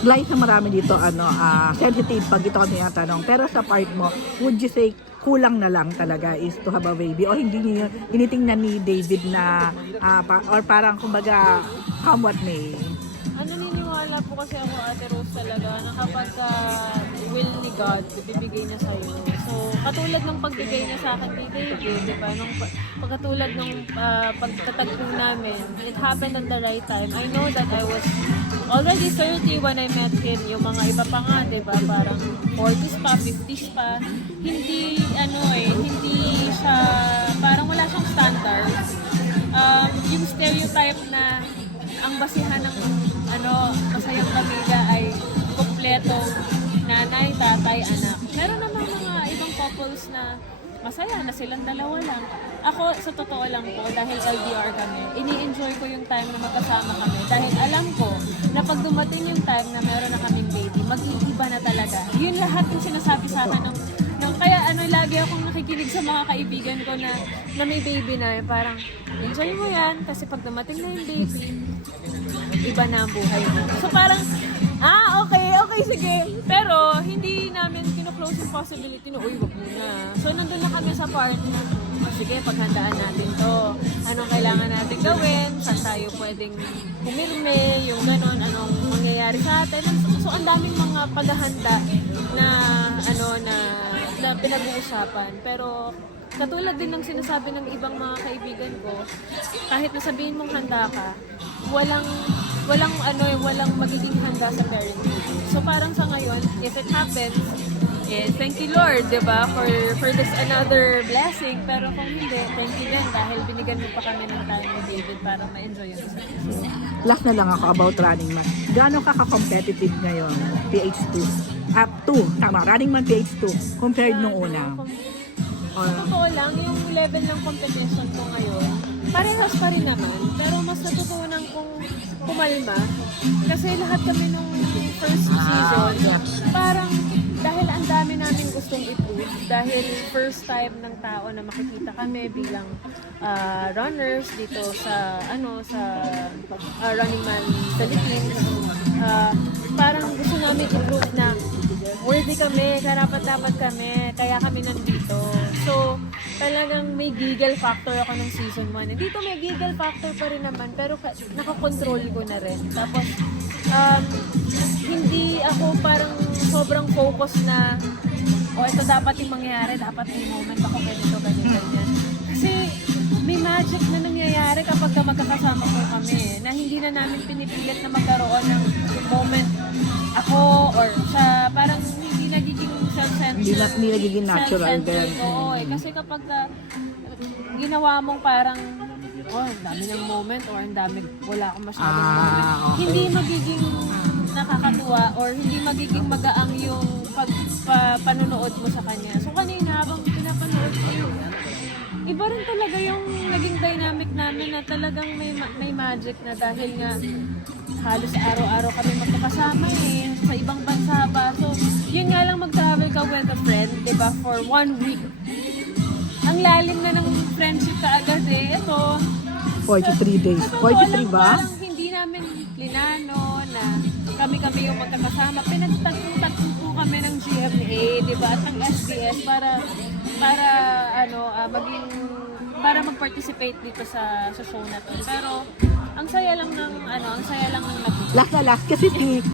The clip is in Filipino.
Liza, marami dito ano, ah, sensitive pag ito ang tinatanong. Pero sa part mo, would you say kulang na lang talaga is to have a baby? O hindi niyo tinitingnan ni David na, ah, pa- or parang kumbaga, come what may? Ano naniniwala po kasi ako, Ate Rose, talaga, na kapag ah, will ni God, bibigay niya sa'yo. So, katulad ng pagbigay niya sa akin kay David, di ba? Nung, pa- pagkatulad ng uh, pagkatagpo namin, it happened at the right time. I know that I was already 30 when I met him. Yung mga iba pa nga, di ba? Parang 40s pa, 50s pa. Hindi, ano eh, hindi siya, parang wala siyang standard. Um, yung stereotype na ang basihan ng ano, couples na masaya na silang dalawa lang. Ako, sa totoo lang po, dahil LDR kami, ini-enjoy ko yung time na magkasama kami. Dahil alam ko na pag dumating yung time na meron na kaming baby, mag-iiba na talaga. Yun lahat yung sinasabi sa akin ng, ng kaya ano, lagi akong nakikinig sa mga kaibigan ko na, na may baby na, eh, parang, enjoy mo yan, kasi pag dumating na yung baby, iba na ang buhay mo. So parang, ah, okay, okay, sige. Pero, kino-close yung possibility na, uy, wag muna. So, nandun na kami sa part na, oh, sige, paghandaan natin to. Anong kailangan natin gawin? Saan tayo pwedeng pumirme? Yung ganon, anong mangyayari sa atin? So, ang daming mga paghahanda na, ano, na, na pinag-uusapan. Pero, katulad din ng sinasabi ng ibang mga kaibigan ko, kahit nasabihin mong handa ka, walang walang ano eh, walang magiging handa sa parenting. So parang sa ngayon, if it happens, eh, thank you Lord, 'di ba? For for this another blessing. Pero kung hindi, thank you din dahil binigyan mo pa kami ng time ni David para ma-enjoy yung isa't isa. Last na lang ako about running man. Gaano ka ka-competitive ngayon, PH2? Up 2, tama, running man PH2, compared nung una. Sa totoo lang, yung level ng competition ko ngayon, parehas pa rin naman. Pero mas natutunan kong kumalma. Kasi lahat kami nung first season, parang dahil ang dami namin gustong i-prove, dahil first time ng tao na makikita kami bilang ah, runners dito sa ano sa ah, Running Man Philippines, ah, parang gusto namin i-prove na worthy kami, karapat-dapat kami, kaya kami nandito. So, talagang may giggle factor ako nung season 1. Dito may giggle factor pa rin naman, pero ka- nakakontrol ko na rin. Tapos, um, hindi ako parang sobrang focus na, o ito dapat yung mangyayari, dapat may moment ako ganito, ganito, ganyan. Kasi, may magic na nangyayari kapag ka magkakasama po kami, na hindi na namin pinipilit na magkaroon ng moment ako or sa parang hindi nagiging self-centered. Hindi na- hindi nagiging natural din. Oo eh. Kasi kapag ka, ginawa mong parang oh, ang dami ng moment or ang dami, wala akong masyadong Ah, moment. okay. Hindi magiging or hindi magiging magaang yung pag, pa, panunood mo sa kanya. So kanina habang pinapanood ko yun, iba rin talaga yung naging dynamic namin na talagang may ma- may magic na dahil nga halos araw-araw kami magkakasama eh sa ibang bansa pa. So, yun nga lang mag-travel ka with a friend, 'di ba, for one week. Ang lalim na ng friendship ka agad eh. Ito, 43 days. sa totoo 43 lang, ba? Parang kami-kami yung magkakasama. Pinagtagpo po kami ng GMA, di ba? At ng SBS para para ano ah, maging para mag-participate dito sa sa show na to. Pero ang saya lang ng ano, ang saya lang ng nag Last na last, kasi si